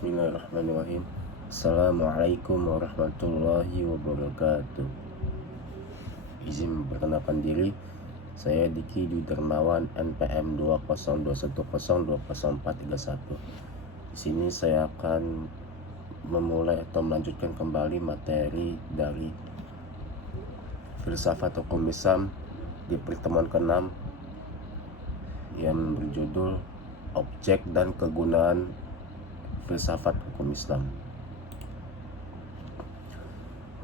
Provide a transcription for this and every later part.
Bismillahirrahmanirrahim. Assalamualaikum warahmatullahi wabarakatuh. Izin memperkenalkan diri, saya Diki Dwi Dermawan, NPM 20210200431. Di sini saya akan memulai atau melanjutkan kembali materi dari filsafat hukum Islam di pertemuan ke-6 yang berjudul Objek dan Kegunaan Filsafat Hukum Islam.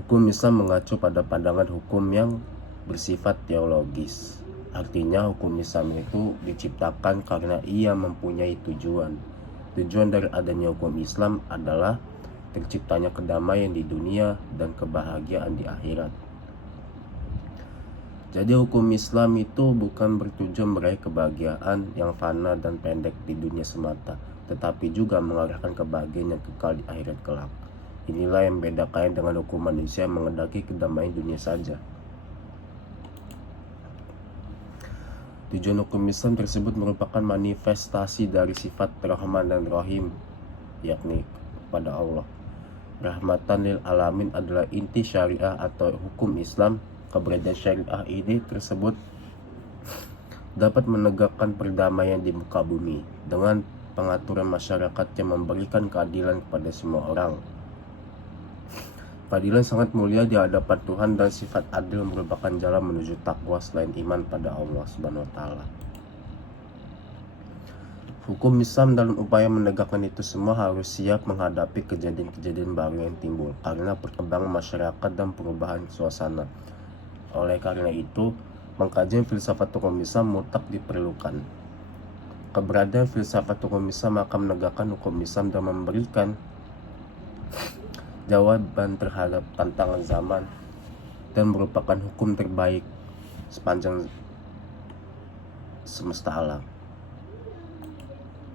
Hukum Islam mengacu pada pandangan hukum yang bersifat teologis. Artinya hukum Islam itu diciptakan karena ia mempunyai tujuan. Tujuan dari adanya hukum Islam adalah terciptanya kedamaian di dunia dan kebahagiaan di akhirat. Jadi hukum Islam itu bukan bertujuan meraih kebahagiaan yang fana dan pendek di dunia semata, tetapi juga mengarahkan kebahagiaan yang kekal di akhirat kelak. Inilah yang membedakan dengan hukum manusia yang mengendaki kedamaian dunia saja. Tujuan hukum Islam tersebut merupakan manifestasi dari sifat Rahman dan Rahim, yakni kepada Allah. Rahmatan lil alamin adalah inti syariah atau hukum Islam. Keberadaan syariah ini tersebut dapat menegakkan perdamaian di muka bumi dengan pengaturan masyarakat yang memberikan keadilan kepada semua orang. Keadilan sangat mulia di hadapan Tuhan dan sifat adil merupakan jalan menuju takwa selain iman pada Allah Subhanahu wa taala. Hukum Islam dalam upaya menegakkan itu semua harus siap menghadapi kejadian-kejadian baru yang timbul karena perkembangan masyarakat dan perubahan suasana. Oleh karena itu, pengkajian filsafat hukum Islam mutlak diperlukan. Keberadaan filsafat hukum Islam akan menegakkan hukum Islam dan memberikan jawaban terhadap tantangan zaman dan merupakan hukum terbaik sepanjang semesta alam.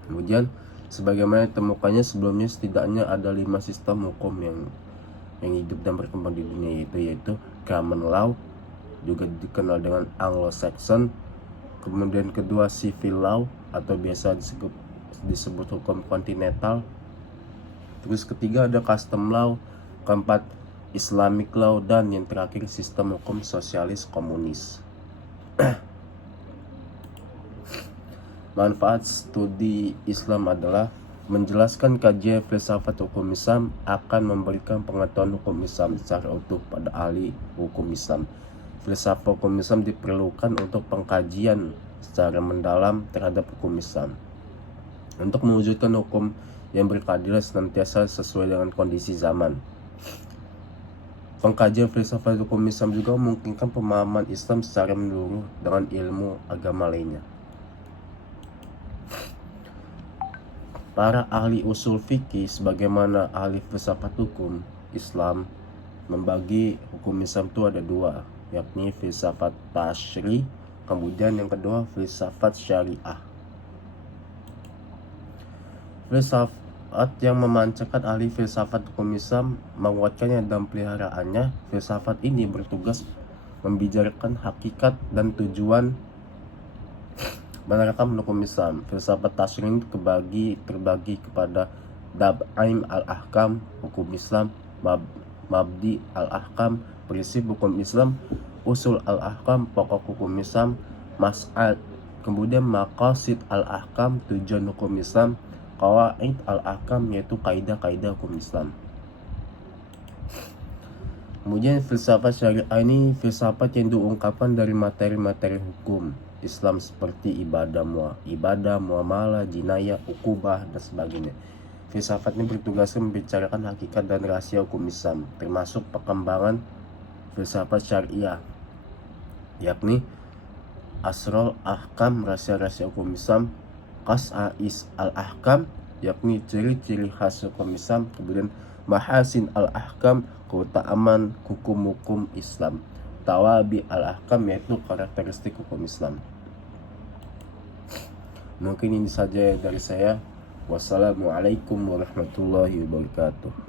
Kemudian, sebagaimana ditemukannya sebelumnya, setidaknya ada 5 sistem hukum yang hidup dan berkembang di dunia yaitu common law, juga dikenal dengan Anglo-Saxon. Kemudian kedua civil law atau biasa disebut hukum kontinental. Terus ketiga ada custom law, keempat Islamic law, dan yang terakhir sistem hukum sosialis komunis. Manfaat studi Islam adalah menjelaskan kajian filsafat hukum Islam akan memberikan pengetahuan hukum Islam secara utuh pada ahli hukum Islam. Filsafat hukum Islam diperlukan untuk pengkajian secara mendalam terhadap hukum Islam untuk mewujudkan hukum yang berkeadilan senantiasa sesuai dengan kondisi zaman. Pengkajian filsafat hukum Islam juga memungkinkan pemahaman Islam secara menyeluruh dengan ilmu agama lainnya. Para ahli usul fikih sebagaimana ahli filsafat hukum Islam membagi hukum Islam itu ada 2, yakni filsafat tasyri, kemudian yang kedua filsafat syariah. Filsafat yang memancarkan ahli filsafat hukum Islam, menguatkannya dan peliharaannya. Filsafat ini bertugas membicarakan hakikat dan tujuan menerapkan hukum Islam. Filsafat tasyri terbagi kepada Dab'aim al-Ahkam, hukum Islam, Mabdi al-Ahkam, prinsip hukum Islam, Usul al-Ahkam, pokok hukum Islam, Mas'ad, kemudian Maqasid al-Ahkam, tujuan hukum Islam, Qawaid al-Ahkam, yaitu kaidah-kaidah hukum Islam. Kemudian filsafat syariah ini filsafat yang diungkapkan dari materi-materi hukum Islam seperti ibadah, muamalah, jinayah, ukubah, dan sebagainya. Filsafat ini bertugas membicarakan hakikat dan rahasia hukum Islam, termasuk perkembangan filsafat syariah, yakni Asrul Ahkam, rahasia-rahasia hukum Islam, Qasa'is al-Ahkam, yakni ciri-ciri khas hukum Islam, kemudian Mahasin al-Ahkam, keutamaan hukum-hukum Islam, Tawabi al-Ahkam, yaitu karakteristik hukum Islam. Mungkin ini saja dari saya. Wassalamualaikum warahmatullahi wabarakatuh.